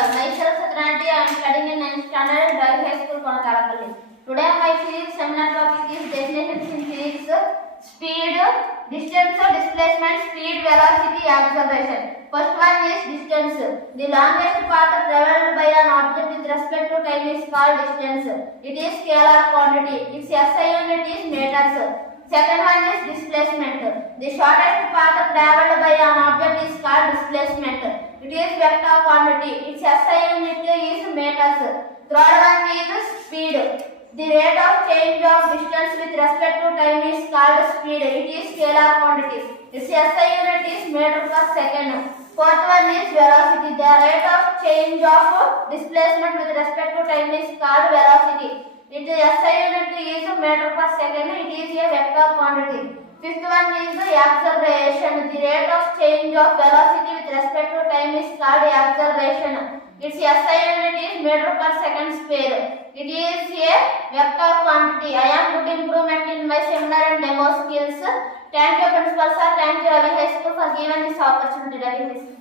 all. Myself Satranati, I am studying in 9th standard at Ravi High School, Konakalapalli. Today my physics seminar topic is definitions in physics: speed, distance, displacement, speed, velocity, acceleration. First one is distance. The longest path traveled by an object with respect to time is called distance. It is scalar quantity. Its SI unit is meters. Second one is displacement. The shortest path traveled by an object is called displacement. It is vector quantity. Its SI unit is meters. Third one is speed. The rate of change of distance with respect to time is called speed. It is scalar quantity. Its SI unit is meter per second. Fourth one is velocity. The rate of change of displacement with respect to time is called velocity. Its SI unit is meter per second. It is a vector quantity. Fifth one is acceleration. The rate of change of velocity with respect to time is called acceleration. Its SI unit is meter per second square. It is a vector quantity. I am good improvement in my seminar and demo skills. Thank you, principal sir. Thank you, Ravi High School, for giving this opportunity. Ravi High School.